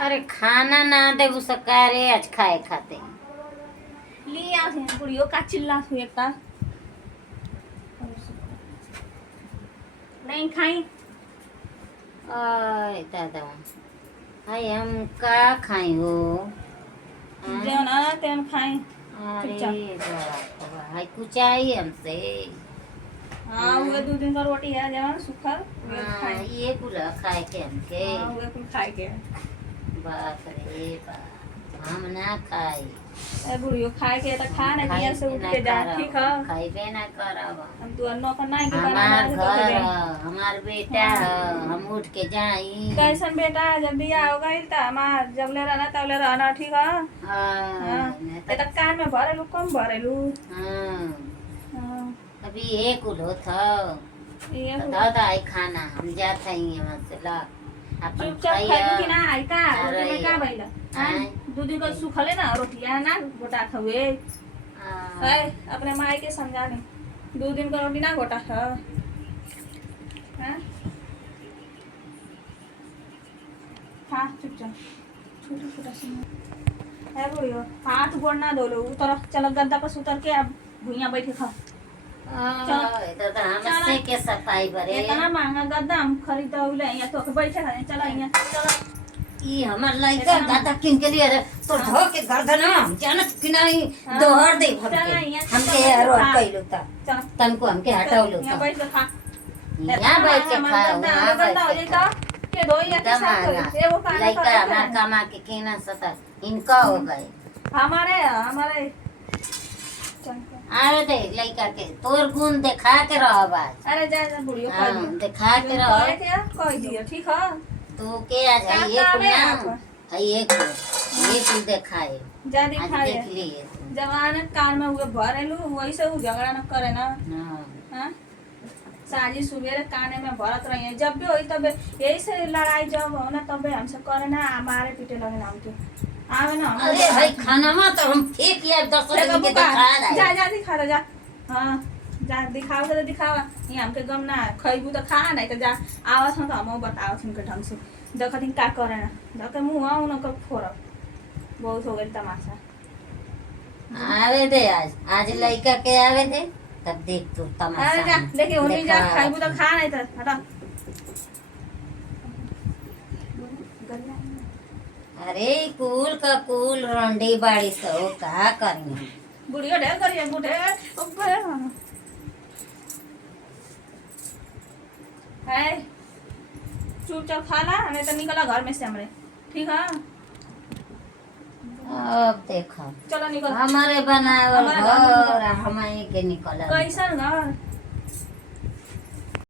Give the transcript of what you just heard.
अरे खाना ना दे सकारे आज खाए खाते लिया से बुढ़ियो का चिल्ला हुए का नहीं खाई आय दादा हाय हम का खाई हो हाँ? जो ना तेन खाई अरे चुपचाप बाबा हाय कुछ चाहिए हमसे हाँ हुए 2 दिन का रोटी है जवान सूखा हुए हाँ खाई ये पूरा खाए के हमके हाँ हुए कुल खाए के बाप रे बाप हम ना खाई ए बुढ़ियो खाए के तो खा ना दिया से उठ के जा ठीक है खाइबे ना करब हम तू अन्नो का नहीं के हमार बनाना घर हमार बेटा हम उठ के जाई कैसन बेटा जब दिया होगा ही तो हमार जब ले रहना तब ले रहना ठीक है हाँ ये तो कान में भरेलू कम भरेलू हाँ अभी एक उलो था ये दादा आई खाना हम जात हैं यहाँ से ला अपन चुपचाप खाई कि ना आई का अरे रोटी में का भइला हाँ। 2 दिन को सुखले ना रोटिया ना गोटा खवे है अपने माई के समझा नहीं 2 दिन का रोटी ना गोटा खा हैं खा चुपचाप छोटा छोटा सा है बुढ़ियो हाथ गोड़ ना धो लो उतर चलो गद्दा पर उतर के अब भुइया बैठे खा दादा हमसे के सफाई बरे इतना महंगा गद्दा हम खरीदा हुए यहाँ तो के बैठे खा चला यहाँ चलो ई हमर लइका दादा किन के लिए तो ढो के गर्दन हम जानत कि नहीं दोहर दे हमके हमके यार और कइलो ता चलो तनको हमके हटावलो यहाँ बैठ के खा यहाँ बैठ के खाओ वहाँ बैठ के खा के दो या के साथ कोई वो खाना लइका हमार कमा के केना सता इनका हो गए हमारे आवे दे लइका के तोर गुण दिखा के रह बाज अरे जा जा बुढ़ियो हाँ, दिखा के रह कह दियो ठीक है तू के आज है ये काम है कुना है ये तू दिखाए जा आज दिखा देख लिए जवान कान में हुए भरेलू वैसे वो झगड़ा न करे ना हाँ हाँ साजी सुबेरे काने में भरत रही है जब भी होई तब यही से लड़ाई जब हो ना तब हमसे करे ना हमारे पीटे लगे ना हमके आवे ना अरे भाई खाना में तो हम फेंक यार 10 दिन के दिखा रहा जा जा दिखा दे जा हाँ जा दिखाओ तो दिखावा ये हमके गम ना खइबू तो खा नहीं तो जा आवत हम तो हम बतावत हमके ढंग से देखत का करे ना देख मुंह आऊ न कर फोड़ बहुत हो गई तमाशा आवे दे आज लइका के आवे दे तब देख तू तमाशा अरे जा देखिए उन्हीं जा खाइबू तो खा नहीं तो हटा अरे कूल का कूल रंडी बाड़ी सो का करी बुढ़िया ढेर करिए बूढ़े ऊपर है चुपचाप खा ला नहीं तो निकला घर में से हमरे ठीक है अब देखो चलो निकल हमारे बनावल हमारे घर में घर हमारे के निकल कैसन घर